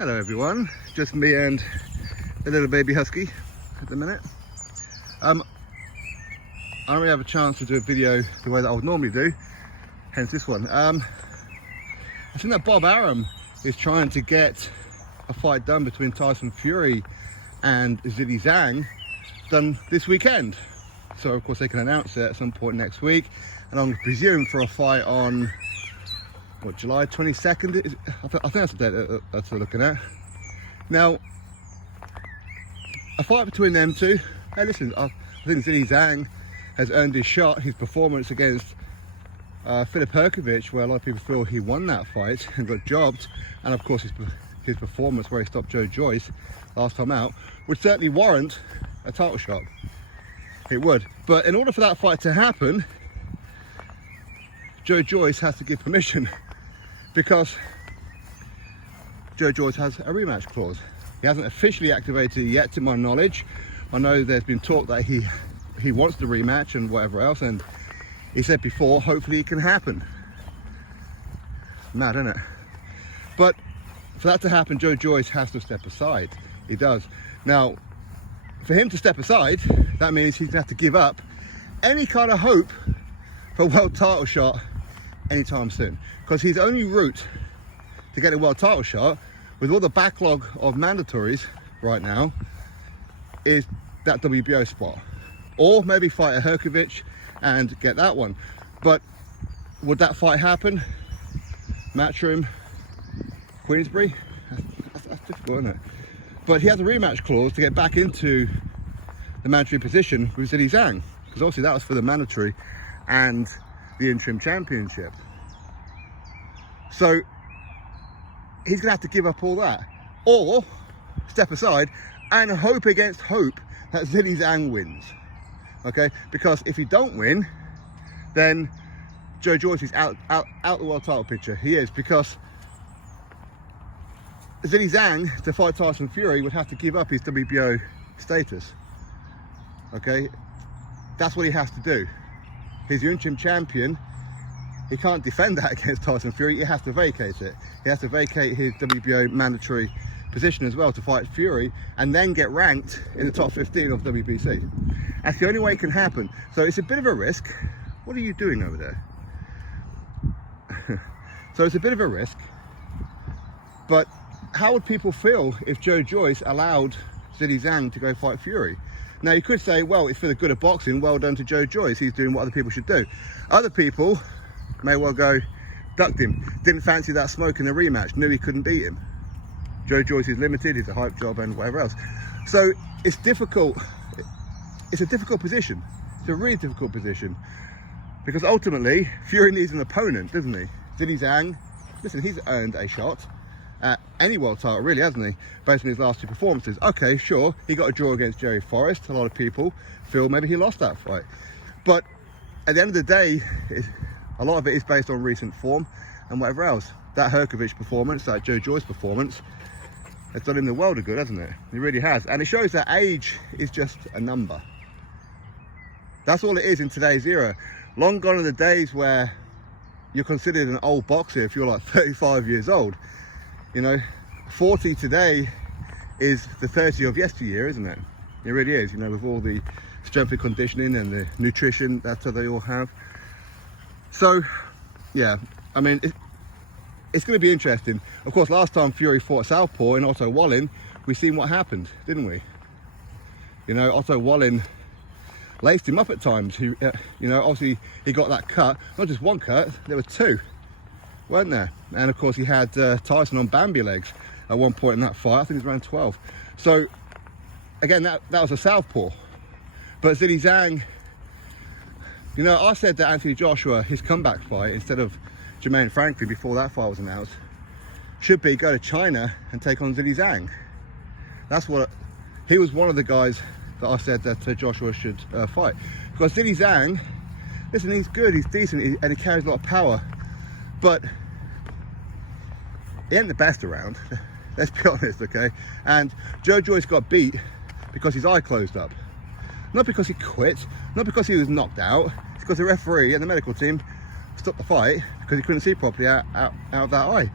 Hello everyone, just me and the little baby husky at the minute. I don't really have a chance to do a video the way that I would normally do, hence this one. I think that Bob Arum is trying to get a fight done between Tyson Fury and Zhang done this weekend. So of course they can announce it at some point next week, and I'm presuming for a fight on what, July 22nd? I think that's the date that we're looking at. Now, a fight between them two. Hey, listen, I think Zhang has earned his shot. His performance against Filip Hrgović, where a lot of people feel he won that fight and got jobbed, and of course his performance where he stopped Joe Joyce last time out, would certainly warrant a title shot. It would. But in order for that fight to happen, Joe Joyce has to give permission, because Joe Joyce has a rematch clause. He hasn't officially activated it yet, to my knowledge. I know there's been talk that he wants the rematch and whatever else, and he said before, hopefully it can happen. Mad, isn't it? But for that to happen, Joe Joyce has to step aside. He does. Now, for him to step aside, that means he's going to have to give up any kind of hope for a world title shot anytime soon, because his only route to get a world title shot, with all the backlog of mandatories right now, is that WBO spot, or maybe fight a Hrgović and get that one. But would that fight happen? Matchroom, Queensbury? That's difficult, isn't it? But he has a rematch clause to get back into the mandatory position with Zhang, because obviously that was for the mandatory and the interim championship. So he's gonna have to give up all that, or step aside and hope against hope that Zhang wins. Okay, because if he don't win, then Joe Joyce is out the world title picture. He is, because Zhang, to fight Tyson Fury, would have to give up his WBO status. Okay, that's what he has to do. He's the interim champion. He can't defend that against Tyson Fury. He has to vacate it. He has to vacate his WBO mandatory position as well to fight Fury, and then get ranked in the top 15 of WBC. That's the only way it can happen. So it's a bit of a risk. What are you doing over there? So it's a bit of a risk. But how would people feel if Joe Joyce allowed Zhang to go fight Fury? Now you could say, well, it's for the good of boxing. Well done to Joe Joyce. He's doing what other people should do. Other people may well go, ducked him, didn't fancy that smoke in the rematch, knew he couldn't beat him. Joe Joyce is limited, he's a hype job and whatever else. So it's difficult. It's a difficult position. It's a really difficult position, because ultimately Fury needs an opponent, doesn't he? Zhang, listen, he's earned a shot at any world title, really, hasn't he, based on his last two performances. Okay, sure, he got a draw against Jerry Forrest. A lot of people feel maybe he lost that fight, but at the end of the day, a lot of it is based on recent form and whatever else. That Hrgović performance, that Joe Joyce performance, has done him the world of good, hasn't it? It really has. And it shows that age is just a number. That's all it is in today's era. Long gone are the days where you're considered an old boxer if you're like 35 years old. You know, 40 today is the 30 of yesteryear, isn't it? It really is, you know, with all the strength and conditioning and the nutrition that they all have. So, yeah, I mean, it's going to be interesting. Of course, last time Fury fought Southpaw in Otto Wallin, we seen what happened, didn't we? You know, Otto Wallin laced him up at times. You know, obviously he got that cut, not just one cut, there were two, weren't there? And of course he had Tyson on Bambi legs at one point in that fight. I think it was around 12. So again, that was a Southpaw. But Zhang, you know, I said that Anthony Joshua, his comeback fight, instead of Jermaine Franklin before that fight was announced, should be go to China and take on Zhang. That's what, he was one of the guys that I said that Joshua should fight. Because Zhang, listen, he's good, he's decent, and he carries a lot of power, but he ain't the best around. Let's be honest, okay? And Joe Joyce got beat because his eye closed up. Not because he quit, not because he was knocked out, it's because the referee and the medical team stopped the fight because he couldn't see properly out of that eye.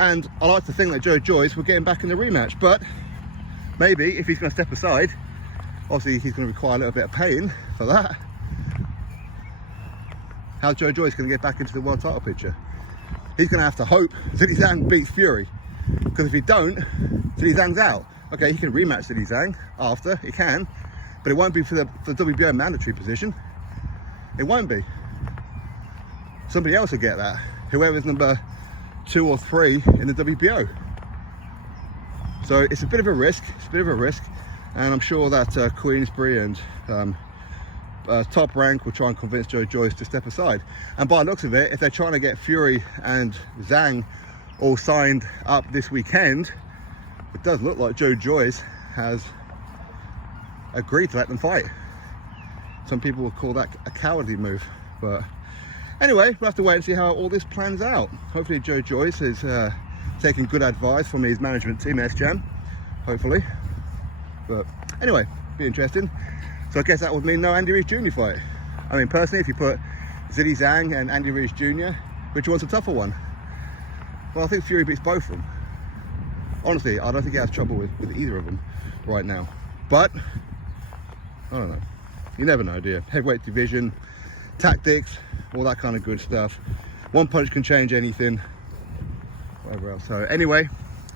And I like to think that Joe Joyce will get him back in the rematch, but maybe if he's going to step aside, obviously he's going to require a little bit of paying for that. How's Joe Joyce going to get back into the world title picture? He's going to have to hope Zhilei Zhang beats Fury, because if he don't, Zhilei Zhang's out. Okay, he can rematch Zhilei Zhang after, he can, but it won't be for the WBO mandatory position. It won't be. Somebody else will get that, whoever's number 2 or 3 in the WBO. So it's a bit of a risk, and I'm sure that Queensbury and Top Rank will try and convince Joe Joyce to step aside. And by the looks of it, if they're trying to get Fury and Zhang all signed up this weekend, it does look like Joe Joyce has agreed to let them fight. Some people will call that a cowardly move, but anyway, we'll have to wait and see how all this plans out. Hopefully Joe Joyce is taking good advice from his management team, S-Jam, hopefully. But anyway, be interesting. So I guess that would mean no Andy Ruiz Jr. fight. I mean, personally, if you put Zhilei Zhang and Andy Ruiz Jr., which one's a tougher one? Well, I think Fury beats both of them. Honestly, I don't think he has trouble with either of them right now. But, I don't know. You never know, do you? Heavyweight division, tactics, all that kind of good stuff. One punch can change anything. Whatever else. So anyway,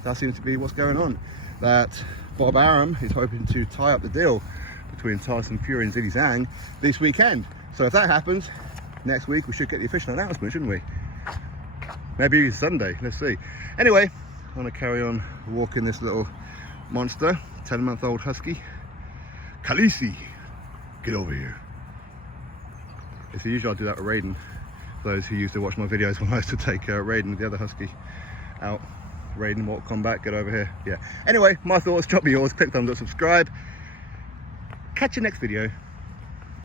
that seems to be what's going on. That Bob Arum is hoping to tie up the deal between Tyson Fury and Zhilei Zhang this weekend. So if that happens, next week we should get the official announcement, shouldn't we? Maybe Sunday, let's see. Anyway, I'm gonna carry on walking this little monster, 10-month-old husky. Khaleesi, get over here. So usually I do that with Raiden. Those who used to watch my videos when I used to take Raiden, the other husky, out. Raiden, Mortal Kombat, get over here. Yeah. Anyway, my thoughts, drop me yours, click thumbs up, subscribe. Catch you next video.